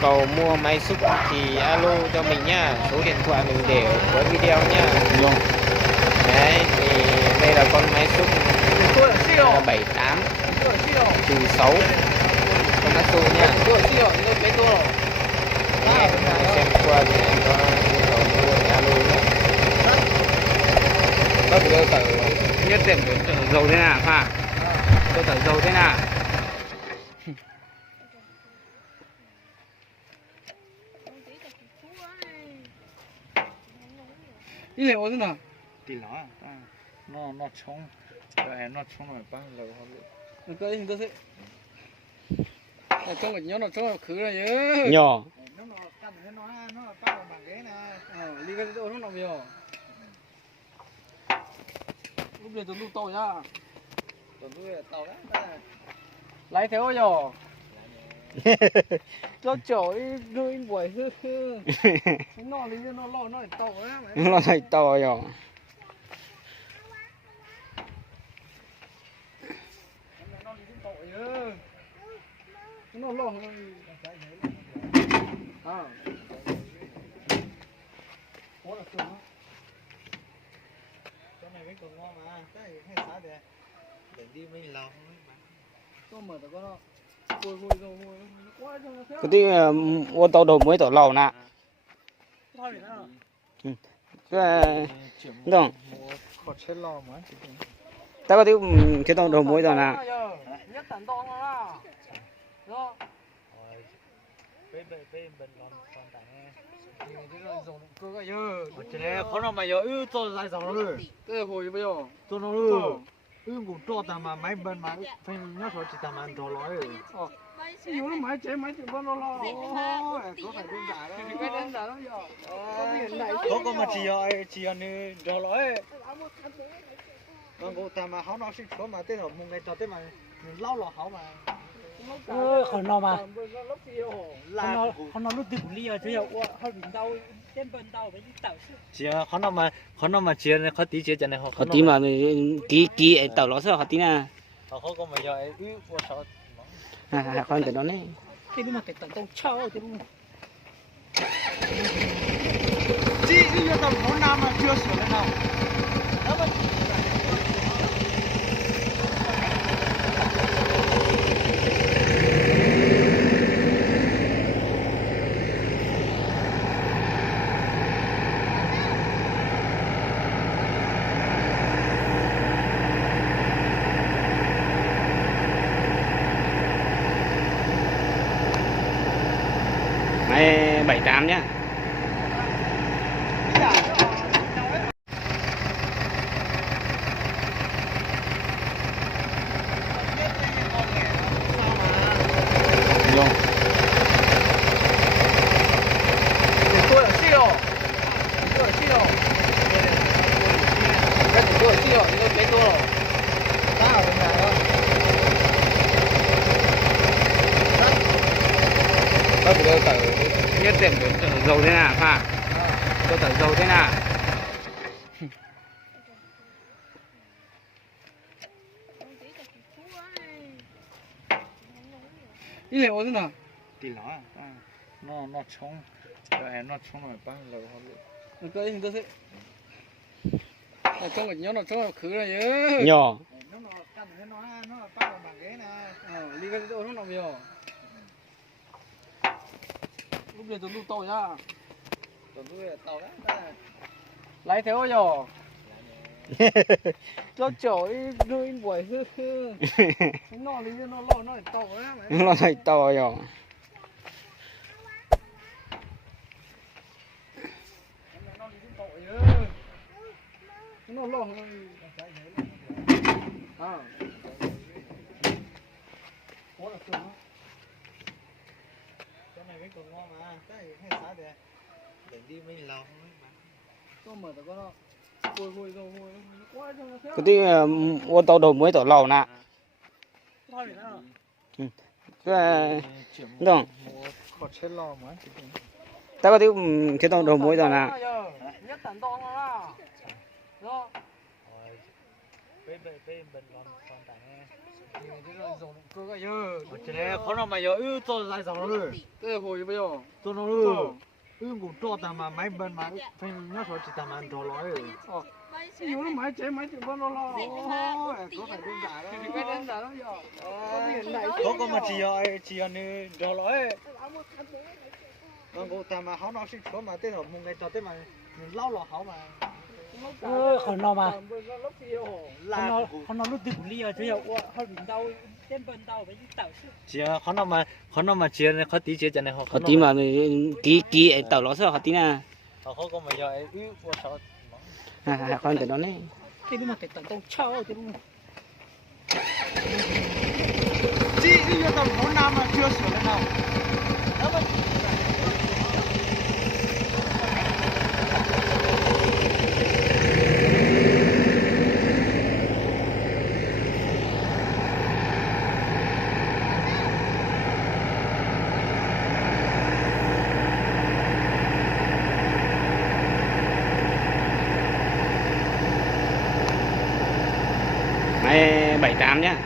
cầu mua máy xúc thì alo cho mình nhá, số điện thoại mình để ở cuối video nhá. Đấy thì đây là con máy xúc 78 trừ 6 con Natsu nha. Anh em xem qua thì anh có nhu cầu mua thì alo nhé. Bác cơ sở nhất điểm dầu thế nào pha? Cơ sở dầu thế nào? Đi liệu thế nào? Đi nó nó冲，对，nó冲了半路好了。那个应该是，那中个鸟那中个壳了哟。 Nhỏ. Nó cầm cái nó bao bằng cái này. Đi cái chỗ nó nào vậy? Lúc này tụi tàu nhá. Tụi tôi tàu đó. Lái theo rồi. Cho chổi nuôi buổi hư. Nó lý nó lo nó tàu á. Nó lại to rồi. Nó lo à. Có là sườn á. Cái này mới còn ngon mà. Cái này hay xả để đi mình lòng. Có mở tao có nó. Hôi quá cho nó theo. Cái tí ô tô đầu mới tổ lầu nè. Thôi vậy nào. Cái đúng. Khó chết lo mà. Ta có tí cái tàu đầu mới rồi nè. Nhất tận to nó là. Đó. Bên lòng còn tại nghe. Cái này khó nào mà giờ cho lại dòng rồi. cái hồi bây giờ. Cho nó rồi. Cũng cho ta mà mấy bên mà phải nhớ số chỉ ta mà cho lỗi. Nhiều lắm máy chế máy tự nó lo. Có phải đơn giản đó. Cái đơn giản lắm giờ. Có mà chỉ như cho lỗi. Cô ta mà họ nó sẽ chỗ mà tới rồi một ngày cho tới mà lâu là họ mà. Còn nó mà Là còn nó lúc từng ly rồi chứ họ bị đau trên bên đau với tàu chỉ họ nó mà chỉ họ tí chỉ cho này Họ tí mà ký tàu ló sao họ tí nè. họ có mà giờ vô sợ Con cái đó này. cái mà cái tàu trâu thì đúng chỉ như tầm nó nam mà chưa sửa lên nào. Máy 78 nhá. Rồi. Tôi ở siêu. Cái tôi ở siêu, nó cái tôi rồi. Ta ở nhà đó. Bác cơ sở nhất điểm dầu thế nào pha? Cơ sở dầu thế nào? Đi liệu thế nào? Đi nó冲，对，nó冲了半路好了。cái hình tôi sẽ. Trong cái nhớ nó trong cái khứ này nhớ. Nhỏ. Nó cầm cái nó bao bằng cái này. Đi cái chỗ nó nào bây giờ? Lúc này tụi tàu nhá. Tụi tôi tàu đó. Lái theo rồi. Cho chổi nuôi buổi hư. Nó lý nó lo nó tàu á. Nó lại to rồi. Nó lo à. Có là sườn á. Cái này mới còn ngon mà. Cái này hay xả để đi mình lòng. Có mở tao có nó. Hôi quá cho nó theo. Cái tí ô tô đầu mới tổ lầu nè. thôi vậy nào Cái đúng. Khó chết lo mà. Ta có tí cái tàu đầu mới rồi nè. Nhất tận to nó là. Đó. bên còn tại哥哥哟，这里可能没有又做来上了，这回不要，做了了，又我做的嘛买本嘛，反正那时候只他们做了哦，有人买这买这不了了，哦，哥还真大了，你该真大了哟，嗰個咪只有你做落去，我但係可能是坐埋啲頭冇嘅做啲咪撈落口嘛。họ nào mà là họ nào lúc tìm lia chứ hiệu họ bị đau trên bên đau với tạo sự chỉ họ mà chỉ này họ tí chỉ cho này họ họ tí mà ký ấy tàu nó sao họ tí na họ có mà giờ ấy của sao con từ đó đấy cái mà phải tận tông trâu cái đúng chỉ bây giờ tàu nó nam mà chưa sửa lên nào đó mà Máy 78 nhá.